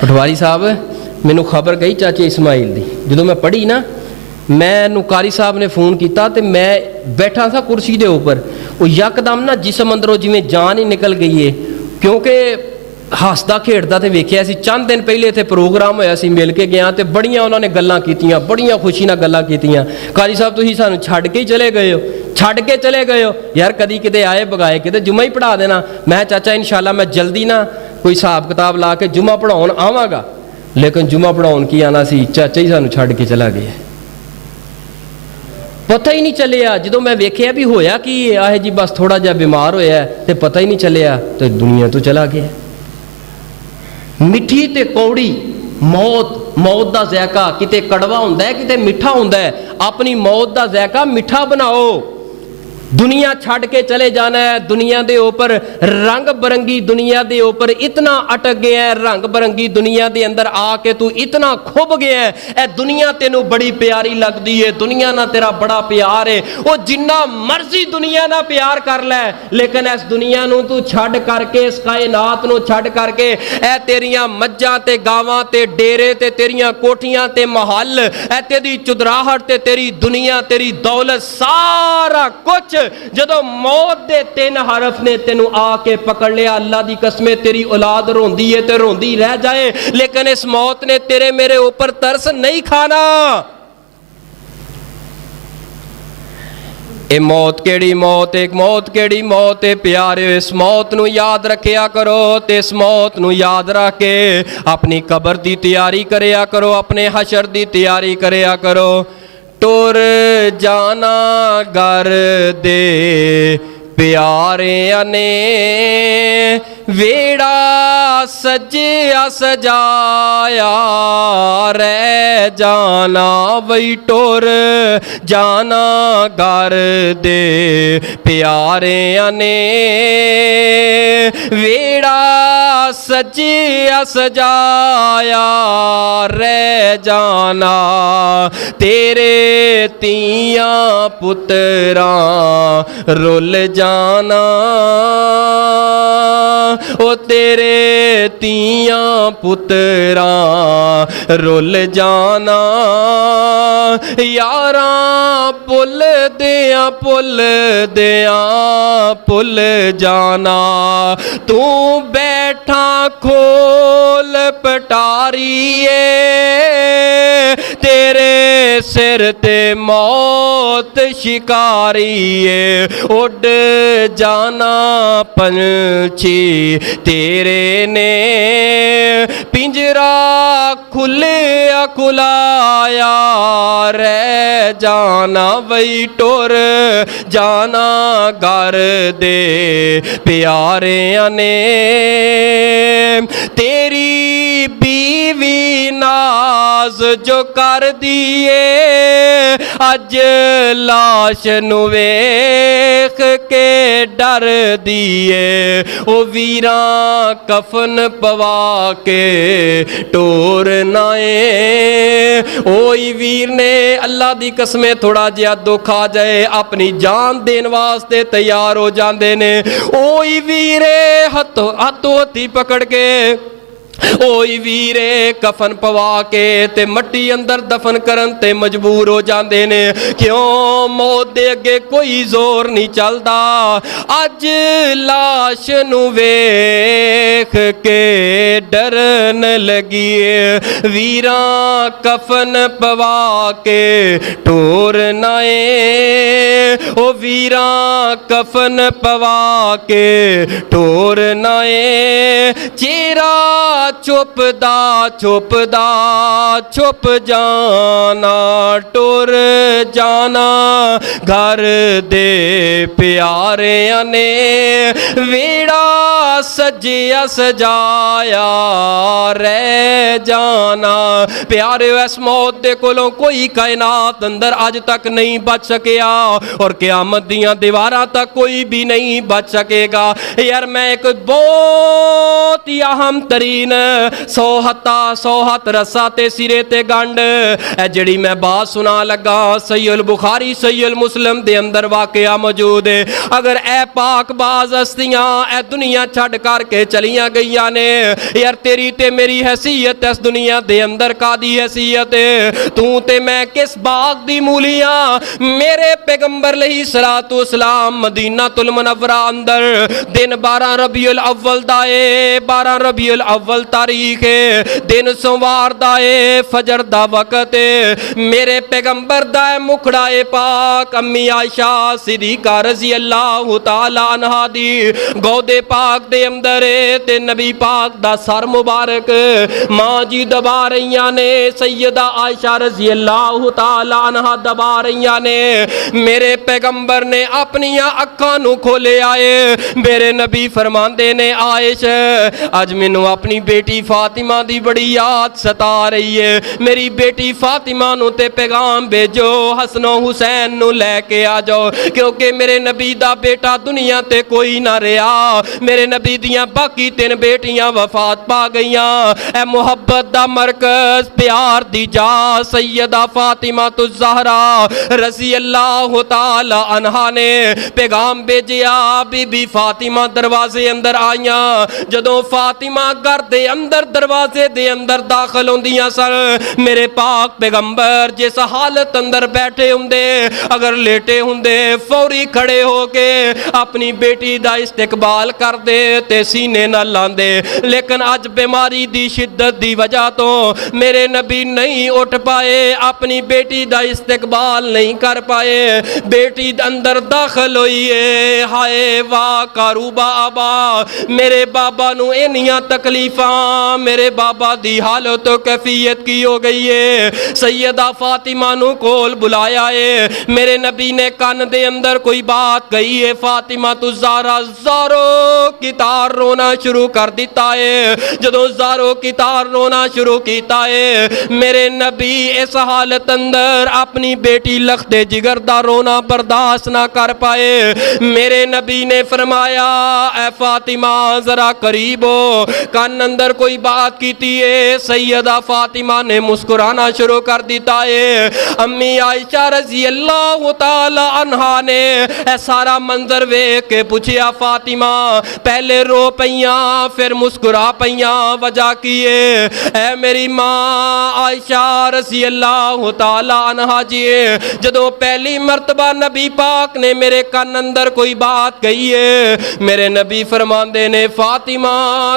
पटवारी साहब मैनू खबर गई चाचे इस्माइल दी, जो मैं पढ़ी ना, मैं कारी साहब ने फोन किया तो मैं बैठा था कुर्सी के उपर, वो यकदम ना जिसम अंदरों जिमें जान ही निकल गई है। क्योंकि हसदा खेडदा तो वेखिया सी, चंद दिन पहले इत्थे प्रोग्राम होया सी, मिल के गया तो बड़ियां उन्होंने गल्लां कीतियां, बड़ियां खुशी नाल गल्लां कीतियां। कारी साहब तुसीं सानूं छड्ड के ही चले गए हो, छड्ड के चले गए हो यार, कदी किते आए बगाए किते जुम्मा ही पढ़ा देना। मैं चाचा इंशाअल्लाह मैं जल्दी ना कोई हिसाब किताब ला के जुम्मा पढ़ाउण आवांगा, लेकिन जुम्मा पढ़ाउण की आना सी, चाचा ही सानूं छड्ड के चला गया। पता ही नहीं चलिया, जो मैं वेखिया भी होया कि आह जी बस थोड़ा जिहा बीमार होया तो पता ही नहीं चलिया तो दुनिया तो चला गया। मिठी ते कौड़ी मौत, मौत दा ज़ायका किते कड़वा हुंदा है, किते मिठा हुंदा है। अपनी मौत दा ज़ायका मिठा बनाओ। दुनिया छड़ के चले जाना है, दुनिया दे ऊपर रंग बरंगी दुनिया दे ऊपर इतना अटक गया है, रंग बरंगी दुनिया दे अंदर आके तू इतना खुब गया है। ए दुनिया तेनू बड़ी प्यारी लगदी है, दुनिया ना तेरा बड़ा प्यार है, वो जिन्ना मर्जी दुनिया ना प्यार कर ले, लेकिन इस दुनिया नू तू छड़ करके, इस कायनात नू छड़ करके ए तेरियां मज्जां ते गावां ते डेरे ते तेरियां कोठियां ते महल, ए तेरी चुदराहट ते तेरी दुनिया तेरी दौलत सारा कुछ जदों मौत दे 3 हरफ ने तेनू आके पकड़ लिया, अल्लाह दी कसमे तेरी औलाद रोंदी है ते रोंदी रह जाए, लेकिन इस मौत ने तेरे मेरे ऊपर तरस नहीं खाना। ए मौत केड़ी मौत, एक मौत केड़ी मौत है प्यारे, इस मौत नू याद रखिया करो, ते इस मौत नू याद रख के अपनी कबर दी तैयारी करिया करो, अपने हशर दी तैयारी करिया करो। टुर जाना घर दे प्यारिया ने, वेड़ा सजिया सजाया रह जाना, वही टुर जाना घर दे प्यारिया ने, वेड़ा सजिया सजाया रह जाना, तेरे तियां पुत्रा रुल जाना, ओ तेरे तियां पुत्रा रुल जाना, यारा पुल दिया पुल जाना, तू बैठा खोल पटारिए, तेरे सिर ते मौत शिकारिए, उड़ जाना पंछी तेरे ने, पिंजरा खुलिया खुलाया रह जाना, वही टुर जाना घर दे प्यारिया ने, तेरी बीवी नाज जो कर दिए, अज लाश नू वेख के डर दिए, ओ वीरा कफन पवा के टोर नाए, ओई वीर ने अल्लाह दी कसमें थोड़ा जिहा दुख आ जाए अपनी जान देन वास्ते तैयार हो जाते ने, ओई वीरे हथों हथी पकड़ के ओई वीरे कफन पवा के ते मट्टी अंदर दफन करन ते मजबूर हो जाते ने। क्यों? मौत दे अगे कोई जोर नहीं चलता। अज लाश नू वेख के डरन लगी वीरा कफन पवा के टोर नाए। ओ वीरा कफन पवा के टोर नाए। चेहरा चुपदा चुपदा चुप जाना टुर जाना। घर दे प्यारियां ने वेड़ा सजिया सजाया रह जाना। प्यारे इस मौत दे कोलों कोई कायनात अंदर अज तक नहीं बच सकिया और क़यामत दियां दीवारां तक कोई भी नहीं बच सकेगा। यार मैं एक बहुत ही अहम तरीन सौहत रस्सा ते सिरे ते गंढ है जिहड़ी मैं बात सुना लगा सहीहुल बुखारी सहीहुल मुस्लिम दे अंदर वाकया मौजूद है। अगर ए पाक बाज हस्तियां ए दुनिया छड़ करके चलियां गईयां ने यार तेरी ते मेरी हैसियत इस दुनिया दे अंदर कादी हैसियत है? तू ते मैं किस बाग दी मूलियां? मेरे पैगंबर अलैहिस्सलातु वस्सलाम मदीना तुल मुनव्वरा अंदर दिन 12 रबीउल अव्वल दा ए 12 रबीउल अव्वल तारीख है दिन सोमवार दा ए फजर दा वक्त है। मेरे पैगंबर दा मुखड़ा ए पाक अम्मी आयशा सिद्दीका रज़ी अल्लाह तआला अन्हा दी गौदे पाक दे अंदर ते नबी पाक दा सर मुबारक मां जी दबा रही ने। सैयदा आयशा रज़ी अल्लाह तआला अन्हा दबा रही ने। मेरे पैगंबर ने अपनी अखां नू खोले आए। मेरे नबी फरमांदे ने आयश अज मैनू अपनी बेटी फातिमा दी बड़ी याद सता रही है। मेरी बेटी फातिमा नू ते पैगाम भेजो हसनो हुसैन नू लैके आ जाओ क्योंकि मेरे नबी दा बेटा दुनिया ते कोई ना रहा। मेरे नबी दियां बाकी 3 बेटियां वफात पा गईयां। ए मुहब्बत दा मरकज प्यार दी जा सैयदा फातिमा तुज ज़हरा रज़ी अल्लाह तआला अन्हा ने पैगाम भेजिया। बीबी फातिमा दरवाजे अंदर आईयां। जदों फातिमा घर दे अंदर दरवाजे दे अंदर दाखिल होंदियां सन मेरे पाक पैगंबर जिस हालत अंदर बैठे हुंदे अगर लेटे हुंदे फौरी खड़े होके अपनी बेटी दा इस्तकबाल कर दे ते सीने नाल लांदे। लेकिन अज बीमारी दी शिद्दत दी वजह तो मेरे नबी नहीं उठ पाए अपनी बेटी दा इस्तकबाल नहीं कर पाए। बेटी अंदर दाखिल हुई है। हाय वाह कारूबा आबा मेरे बाबा नू इन्नियां तकलीफां मेरे बाबा दी हालत कैफियत की हो गई है। सैयदा फातिमा नू कोल बुलाया है। मेरे नबी ने कान दे अंदर कोई बात कही है। फातिमा तू ज़ारा ज़ारो कितार रोना शुरू कर दिता है। जदों ज़ारो कितार रोना शुरू किया है मेरे नबी इस हालत अंदर अपनी बेटी लखते जिगर दा रोना बर्दाश्त ना कर पाए। मेरे नबी ने फरमाया ए फातिमा जरा करीब हो। कान अंदर कोई बात की है। सैयदा फातिमा ने मुस्कुराना शुरू कर दिता है। अम्मी आयशा रज़ी अल्लाह तआला अन्हा ने ए सारा मंजर वेख के पूछया फातिमा पहले रो पईयां फिर मुस्कुरा पईयां वजह की है? ए मेरी मां आयशा रज़ी अल्लाह तआला अन्हा जी जदों पहली मर्तबा नबी पाक ने मेरे कान अंदर कोई बात कही है मेरे नबी फरमांदे ने फातिमा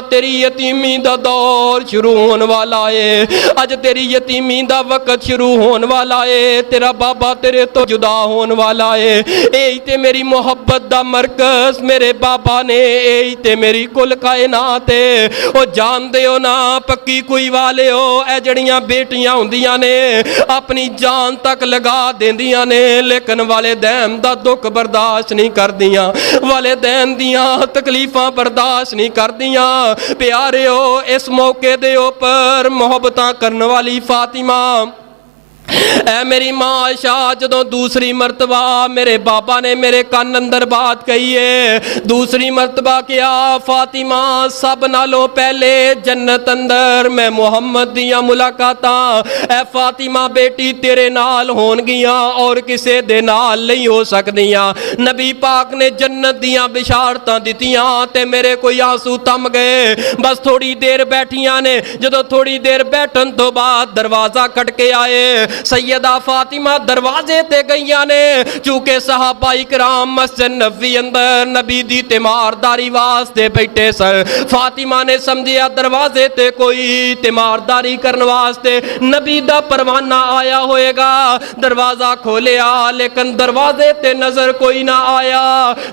तेरी यतीमी दा दौर शुरू होने वाला है। अज तेरी यतीमी दा वक्त शुरू होने वाला है। तेरा बाबा तेरे तो जुदा होने वाला है। यही ते मेरी मोहब्बत दा मरकज मेरे बाबा ने यही ते मेरी कुल कायनात है। ओ जानदे हो ना पक्की कोई वाले हो ए जड़ियां बेटियां हुंदियां ने अपनी जान तक लगा देंदियां ने लेकिन वालिदैन दा दुख बर्दाश्त नहीं करदियां। वालिदैन दियां तकलीफां बर्दाश्त नहीं करदियां। प्यारे हो इस मौके दे उपर मोहब्बतां करने वाली फातिमा ऐ मेरी मां आयशा जदों दूसरी मरतबा मेरे बाबा ने मेरे कान अंदर बात कही है, दूसरी मरतबा क्या फातिमा सब नालों पहले जन्नत अंदर मैं मुहम्मद दियां मुलाकातां ऐ फातिमा बेटी तेरे नाल होणगियां और किसे दे नाल नहीं हो सकदियां। नबी पाक ने जन्नत दियां बिशारतां दित्तियां ते मेरे कोई आंसू थम गए। बस थोड़ी देर बैठियां ने, जदों थोड़ी देर बैठन तो बाद दरवाजा खटके आए। सैयदा फातिमा दरवाजे ते गईयां ने, चूंकि सहाबा इकराम मस्जिद नबवी अंदर नबी दी तिमारदारी वास्ते बैठे सन। फातिमा ने समझिया दरवाजे ते कोई तिमारदारी करने वास्ते नबी दा परवाना आया होएगा। दरवाजा खोलिया लेकिन दरवाजे ते नजर कोई ना आया।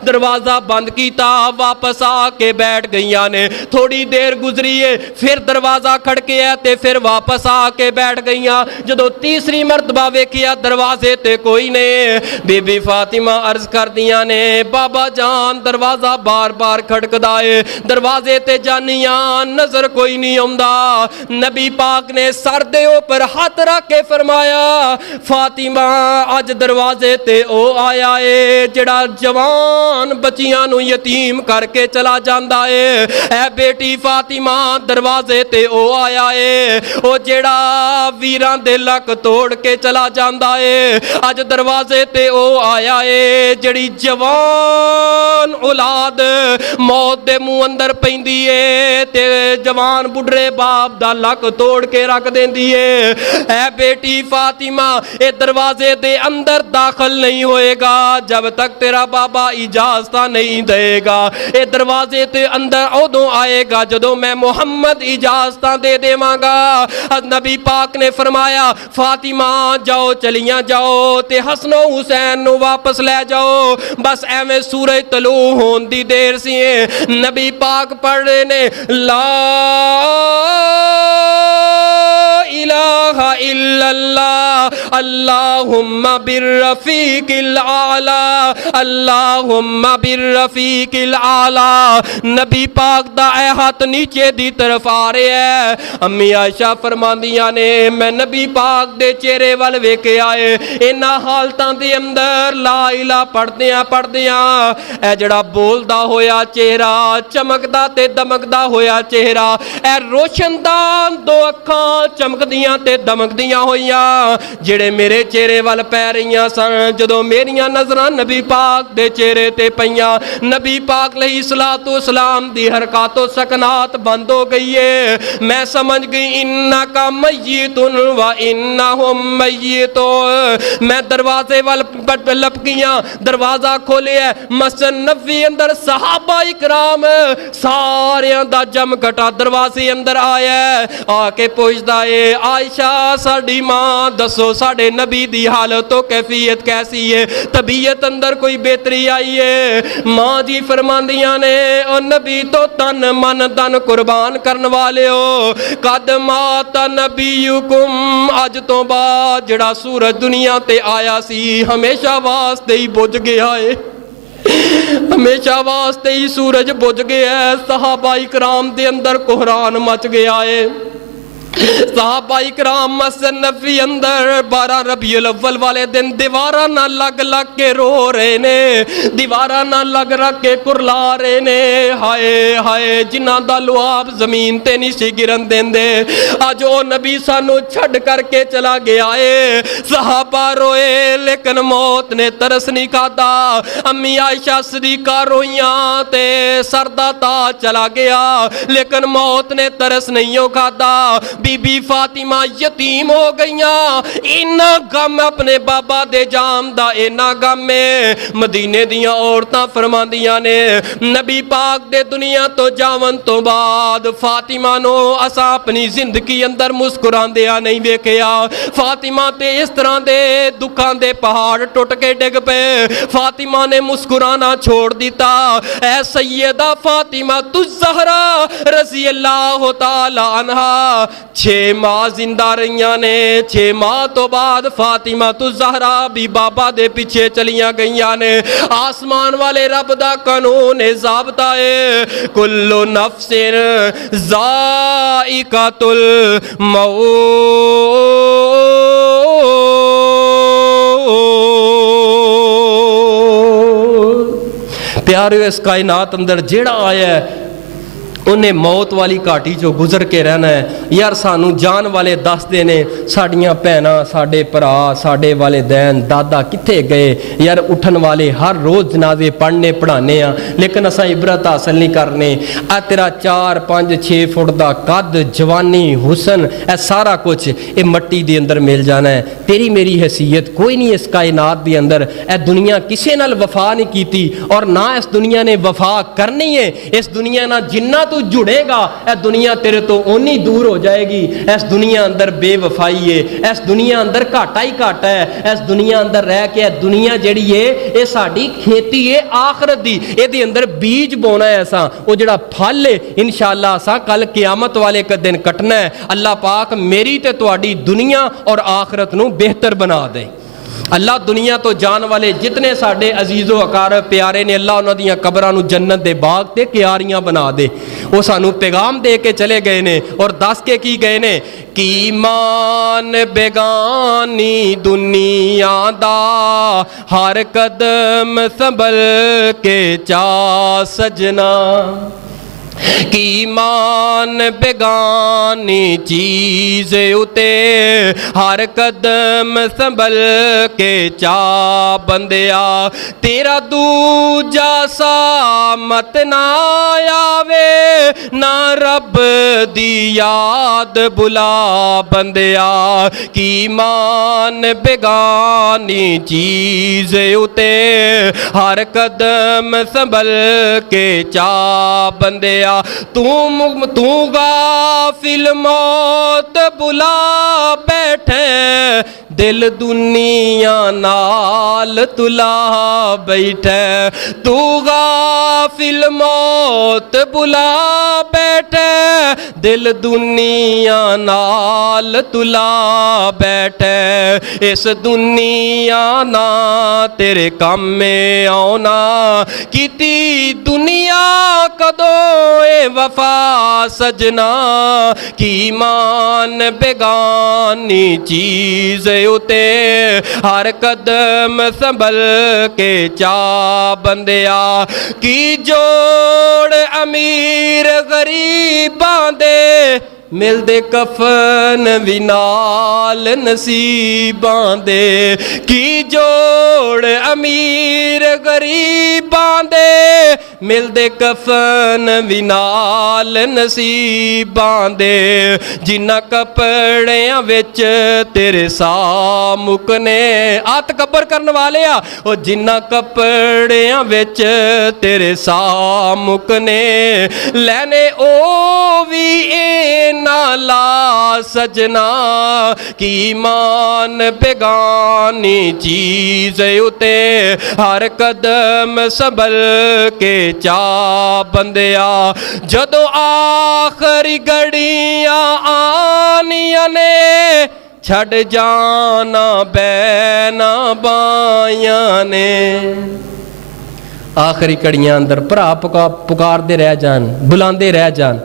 दरवाजा बंद किया, वापस आके बैठ गईयां ने। थोड़ी देर गुजरी है, फिर दरवाजा खड़किया ते फिर वापस आके बैठ गईयां। जदों तीसरी मरतबा वेखिया दरवाजे ते कोई ने, बीबी फातिमा अर्ज कर दियां ने बाबा जान दरवाजा बार बार खड़कदा है, दरवाजे ते जानिया नजर कोई नहीं आउंदा। नबी पाक ने सर दे ऊपर हाथ रख के फरमाया फातिमा अज दरवाजे ते ओ आया है जिहड़ा जवान बच्चियां नूं यतीम करके चला जांदा है। ऐ बेटी फातिमा दरवाजे ते ओ आया है ओ जिहड़ा वीरां दे लक तोड़ के चला जांदा है। अज दरवाजे ते ओ आया है जिहड़ी जवान औलाद मौत दे मुंह अंदर पैंदी है ते जवान बुढ़े बाप दा लक तोड़ के रख देंदी है। ऐ बेटी फातिमा ए दरवाजे दे अंदर दाखिल नहीं होएगा जब तक तेरा बाबा इजाजत नहीं देगा। ए दरवाजे ते अंदर उदों आएगा जदों मैं मुहम्मद इजाजत दे देवांगा। नबी पाक ने फरमाया फातिमा जाओ चलियां जाओ ते हसनो हुसैन नू वापस ले जाओ। बस एवें सूरज तलू होने दी देर सी नबी पाक पढ़ रहे ने ला इलाहा इल्लल्लाह अल्लाहुम्मा बिर्रफीकिल आला अल्लाहुम्मा बिर्रफीकिल आला। नबी पाक दा ए हाथ नीचे दी तरफ आ रहा है। अम्मी आयशा फरमांदियां ने मैं नबी पाक दे चेहरे वाल वेखे आए इन्हां हालतां दे अंदर ला इला पढ़दियां पढ़दियां ए जिहड़ा बोलदा होया चेहरा चमकदा ते दमकदा होया चेहरा ए रोशनदान दो अखां चमकदियां ते दमकदियां होइयां जिहड़े मेरे चेहरे वाल पै रहियां सन। जदों मेरियां नज़रां नबी पाक दे चेहरे ते पईयां नबी पाक अलैहिस्सलातु वस्सलाम दी हरकतो सकनात बंद हो गई है। मैं समझ गई इन्ना का मय्यितुन व इन्नहुम मय्यितुन। मैं दरवाजे वाल लपकियां, दरवाजा खोलिया, मस्जिद नबवी अंदर सहाबा इकराम सारियां दा जम घटा दरवाजे अंदर आया आके पूछदा है आयशा साडी मां दसो साडे नबी दी हालत तो कैफियत कैसी है, तबीयत अंदर कोई बेहतरी आई है। मां जी फरमांदियां ने ओ नबी तो तन मन धन कुर्बान करने वाले हो कद माता नबीयुकुम अज तो बाद जिहड़ा सूरज दुनिया ते आया सी हमेशा वास्ते ही बुझ गया है, हमेशा वास्ते ही सूरज बुझ गया है। सहाबा इकराम दे अंदर कोहरान मच गया है। सहाबा इकराम मस्जिद नबवी अंदर 12 रबीउल अव्वल वाले दिन दीवारा ना लग लग के रो रहे ने, दीवारा ना लग लग के कुरला रहे ने। हाय हाय जिन्हां दा लुआब जमीन ते नहीं सी गिरन देंदे अज ओ नबी सानू छड़ करके चला गया है। सहाबा रोए लेकिन मौत ने तरस नहीं खादा। अम्मी आयशा सदीका रोइयां ते सर दा ताज चला गया लेकिन मौत ने तरस नहीं खादा। बीबी फातिमा यतीम हो गईयां। इन्ना गम अपने बाबा दे जाम दा इन्ना गम है। मदीने दियां औरतां फरमांदियां ने नबी पाक दे दुनिया तो जावन तो बाद फातिमा नो असा अपनी जिंदगी अंदर मुस्कुरांदिया नहीं वेखिया। फातिमा ते इस तरह दे दुखां दे पहाड़ टुट के डिग पे फातिमा ने मुस्कुराना छोड़ दिता। ऐ सैयदा फातिमा तुज़हरा रज़ी अल्लाह तआला अन्हा 6 माह जिंदा रहियां ने। 6 माह तो बाद फातिमा तो ज़हरा भी बाबा दे पिछे चलियां गईयां ने। आसमान वाले रब दा कानून है, ज़ाबता है, कुल्लु नफ्सिन ज़ाइक़ातुल मौत। प्यारे, इस कायनात अंदर जेड़ा आया है उन्हें मौत वाली घाटी चो गुजर के रहना है। यार सानू जान वाले दसदे ने साड़ियाँ भैनां, साडे भरा, साडे वाले दैन दादा कित्थे गए। यार उठन वाले हर रोज़ जनाजे पढ़ने पढ़ाने आ, लेकिन असां इबरत हासिल नहीं करने। आ तेरा 4, 5, 6 फुट का कद, जवानी, हुसन, ए सारा कुछ ये मट्टी दे अंदर मिल जाना है। तेरी मेरी हैसियत कोई नहीं इस कायनात दे अंदर। ए दुनिया किसी नाल वफा नहीं कीती और ना इस दुनिया ने वफा करनी है। इस दुनिया नाल जिन्ना तू जुड़ेगा ए दुनिया तेरे तो ओनी दूर हो जाएगी। इस दुनिया अंदर बेवफाई है, इस दुनिया अंदर घाटा ही घाटा है। इस दुनिया अंदर रह के दुनिया जिहड़ी है ये साडी खेती है आखरत दी। इहदे अंदर बीज बोना है असां, वो जिहड़ा फल है इंशाअल्लाह असां कल क़यामत वाले एक दिन कटना है। अल्लाह पाक मेरी ते तुहाडी दुनिया और आखरत नूं बेहतर बना दे। अल्लाह दुनिया तो जान वाले जितने साडे अजीज़ो अकार प्यारे ने, अल्लाह उन्हां दियां कबरां नूं जन्नत दे बाग ते क्यारियां बना दे। वो सानू पैगाम दे के चले गए ने और दस के की गए ने कि मान बेगानी दुनिया दा हर कदम संभल के चा सजना। की मान बेगानी चीज़ उते हर कदम संभल के चा बंदिया। तेरा दूजा सा मत ना आवे ना रब दी याद बुला बंदिया। की मान बेगानी चीज़ उते हर कदम संभल के चा बंदिया। तू गाफिल मौत बुला बैठे दिल दुनिया नाल तुला बैठे। तू गाफिल मौत बुला बैठे दिल दुनिया नाल तुला बैठे। इस दुनिया ना तेरे काम में आना किती दुनिया कदों ए वफा सजना। की मान बेगानी चीज़ उते हर कदम संभल के चा बंदिया। की जोड़ अमीर गरीबां दे मिलदे कफन भी नाल नसीबां दे। की जोड़ अमीर गरीबां दे मिलदे कफन भी नाल नसीबां दे। जिन्ना कपड़ियां विच तेरे सा मुकने आत कबर करन वाले आ। ओ जिन्ना कपड़ियां विच तेरे सा मुकने लैने ओ भी ए नाला सजना। की मान बेगानी चीज़ उते हर कदम संभल के चा बंदिया। जदों आखिरी घड़ियां आनियां ने छड़ जाना बैना बायां ने। आखिरी घड़ियां अंदर भरा पुकारदे रह जान, बुलांदे रह जान,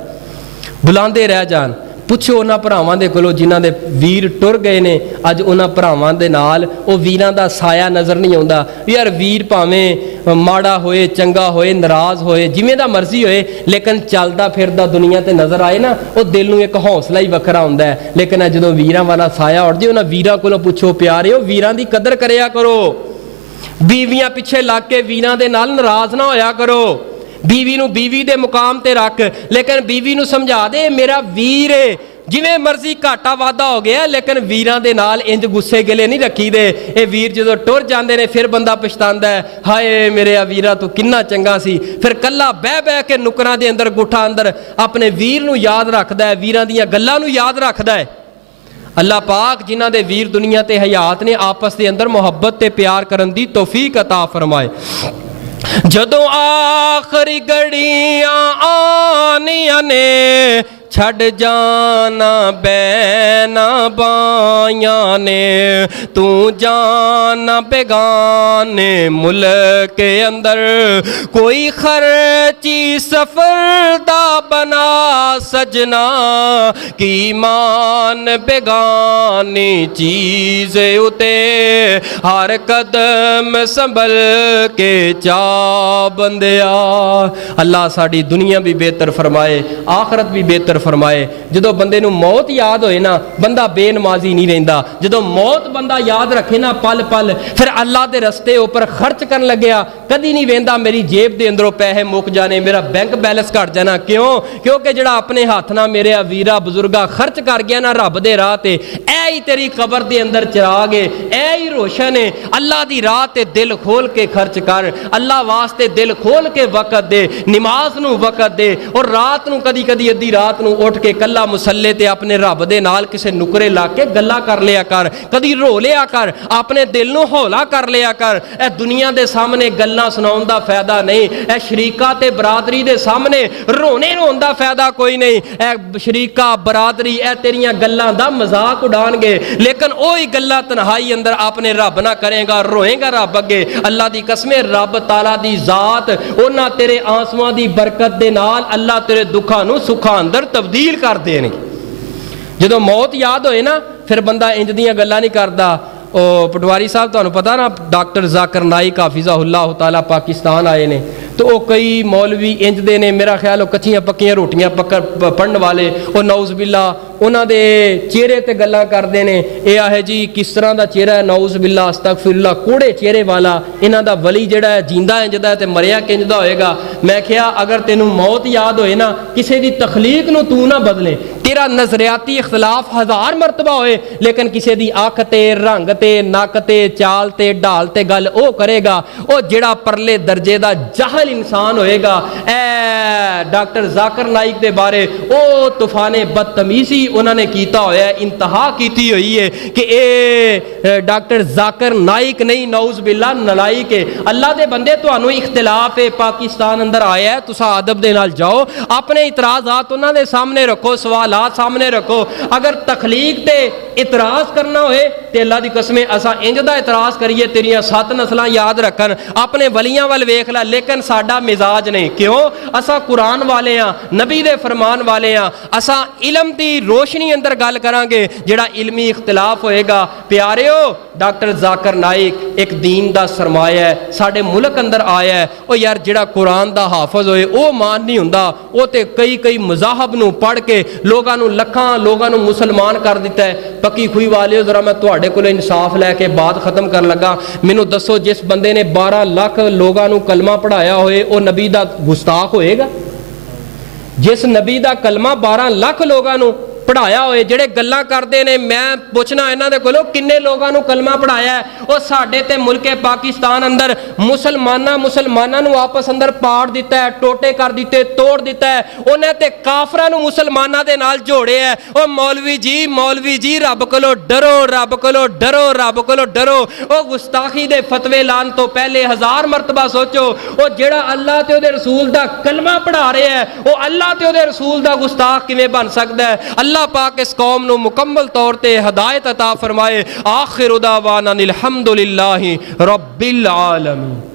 बुलांदे रह जान। पुछो उन्हां भरावां दे कोलों जिन्हां दे वीर टुर गए ने, अज उन्हां भरावां दे नाल वो वीरां दा साया नज़र नहीं आउंदा। यार वीर भावें माड़ा होए चंगा होए नाराज़ होए जिवें दा मर्जी होए, लेकिन चलदा फिरदा दुनिया ते नज़र आए ना वो दिल नूं एक हौसला ही वखरा हुंदा है। लेकिन जदों वीरां वाला साया उड़ जे उन्हां वीरां कोलों पुछो प्यारे वीरां दी कदर करिया करो। बीवियां पिछे लग के वीरां दे नाल नाराज़ ना होया करो। बीवी नूं बीवी दे मुकाम ते रख, लेकिन बीवी नूं समझा दे मेरा वीर है। जिवें मर्जी घाटा वाधा हो गया लेकिन वीरां दे नाल इंज गुस्से गिले नहीं रखी दे। ये वीर जदों टुर जांदे ने फिर बंदा पछतांदा है, हाय मेरे वीरा तू किन्ना चंगा सी। फिर कल्ला बह बह के नुकरां दे अंदर गुठा अंदर अपने वीर नूं याद रखदा है, वीरां दीयां गल्लां नूं याद रखदा है। अल्लाह पाक जिन्हां दे वीर दुनिया ते हयात ने आपस दे अंदर मुहब्बत ते प्यार करन दी तौफीक अता फरमाए। जदों आखिरी घड़ियां आनियां ने छड़ जाना बैना बायां ने, तू जाना बेगाने मुल्क के अंदर, कोई खर्ची सफर दा बना सजना, की मान बेगानी चीज उते, हर कदम संभल के चा बंदिया। अल्लाह साड़ी दुनिया भी बेहतर फरमाए, आखरत भी बेहतर फरमाए। जो बंदे नूं मौत याद होए ना, बंदा बेनमाजी नहीं रहिंदा। जो मौत बंदा याद रखे ना पल पल, फिर अल्लाह के रस्ते उपर खर्च कर लग्या, कदी नहीं वेंदा मेरी जेब के अंदरों पैसे मुक जाने, मेरा बैंक बैलेंस घट जाना। क्यों? क्योंकि जड़ा अपने हाथ ना मेरे वीरा बजुर्गा खर्च कर गया ना रब दे राह ते, ऐ ही तेरी कबर के अंदर चिराग है, ऐ ही रोशन है। अल्लाह की राह ते दिल खोल के खर्च कर, अल्लाह वास्ते दिल खोल के वक़्त दे, नमाज नूं वक़्त दे। और रात नूं कदी कदी अद्धी रात नूं उठ के कल्ला मुसल्ले ते अपने रब दे नाल किसे नुकरे ला के गल्लां कर लिया कर, कदी रो लिया कर, अपने दिल नूं हौला कर लिया कर। ए दुनिया दे सामने गल्लां सुनाउण दा फायदा नहीं, ए शरीका ते बरादरी दे सामने रोने रोन दा फायदा कोई नहीं। ए शरीका बरादरी ए तेरियां गल्लां दा मजाक उड़ाणगे, लेकिन ओही गल्लां तन्हाई अंदर अपने रब ना करेगा, रोएगा रब अगे। अल्लाह दी कसमें रब ताला दी जात उन्हां तेरे आंसुआं दी बरकत दे नाल अल्लाह तेरे दुखां नूं सुखां अंदर तब्दील कर देणगे। जदों मौत याद होए ना, फिर बंदा इंज दियां गल्लां नहीं करदा। पटवारी साहब तुहानूं पता ना, डॉक्टर जाकिर नाइक हाफिज़हुल्लाह ताला पाकिस्तान आए ने, तो वो कई मौलवी इंज दे ने, मेरा ख्याल वो कच्चियां पक्कियां रोटियां पढ़न वाले, वो नौज़ बिल्ला उन्हां दे चेहरे ते गल्लां करदे ने। ये आहे जी किस तरह का चेहरा है, नौज़ बिल्ला अस्तगफिरुल्लाह, कूड़े चेहरे वाला। इन्हां दा वली जिहड़ा है जींदा इंजदा है ते मरिया किंजदा होएगा। मैं क्या अगर तेनू मौत याद होए ना, किसी की तखलीक नूं तू ना बदले, तेरा नजरियाती इख्तलाफ 1000 मरतबा होए, लेकिन किसी की अख ते रंग ते नक ते चाल ते ढाल ते गल ओ करेगा, ओ जिहड़ा परले दर्जे का जाहल इंसान होएगा। ए डॉक्टर जाकिर नाइक के बारे ओ तूफाने बदतमीजी उन्होंने कीता होया, इंतहा कीती हुई है कि ए डॉक्टर जाकिर नाइक नहीं, नौज़ बिल्ला नलाइक है। अल्लाह के बंदे तुहानू इख्तिलाफ है, पाकिस्तान अंदर आया है, तुसा अदब दे नाल जाओ, अपने इतराज़ात उन्होंने सामने रखो, सवालात सामने रखो। अगर तखलीक ते इतराज़ करना होए ते अल्लाह की कसमें असा इंज दा इतराज़ करिए तेरियां 7 नस्लां याद रखन, अपने वलियां वाल वेख ला, लेकिन साडा मिजाज नहीं। क्यों? असा कुरान वाले हाँ, नबी दे फरमान वाले हाँ, असा इलम दी रोशनी अंदर गल करांगे। जिहड़ा इल्मी इख्तिलाफ होएगा, प्यारिओ डॉक्टर जाकिर नाइक एक दीन दा सरमाया है, साडे मुल्क अंदर आया है। ओ यार जिहड़ा कुरान दा हाफज होए ओ मान नहीं हुंदा, ओ ते कई कई मज़ाहब नूं पढ़ के लोगां नूं लखां लोगां नूं मुसलमान कर दिता है। पक्की खुई वाले जरा मैं तुहाडे कोलों इंसाफ लैके बात खत्म कर लगा। मैनू दसो, जिस बंदे ने 12 लाख लोगां नूं कलमा पढ़ाया होए, ओ नबी दा गुस्ताख होएगा? जिस नबी दा कलमा 12 लाख लोगां नूं पढ़ाया होए, जेड़े गल्लां करदे ने, मैं पुछना इन्हां दे कोलों किन्ने लोगां नूं कलमा पढ़ाया है? ओ साडे ते मुल्के पाकिस्तान अंदर मुसलमानां नूं आपस अंदर पाड़ दिता है, टोटे कर दिते, तोड़ दिता है। उन्हें ते काफरां नूं मुसलमानां दे नाल जोड़े है। ओ मौलवी जी रब कोलों डरो, रब कोलों डरो, रब कोलों डरो। ओ गुस्ताखी दे फतवे लान तो पहले 1000 मरतबा सोचो, ओ जेड़ा अल्लाह ते उहदे रसूल दा कलमा पढ़ा रहा है, ओ अल्लाह ते उहदे रसूल दा गुस्ताख किवें बन सकदा है? अल्लाह पाक इस कौम नूं मुकम्मल तौर ते हिदायत अता फरमाए। आखिर दावाना अनिल हम्दुलिल्लाहि रब्बिल आलमीन।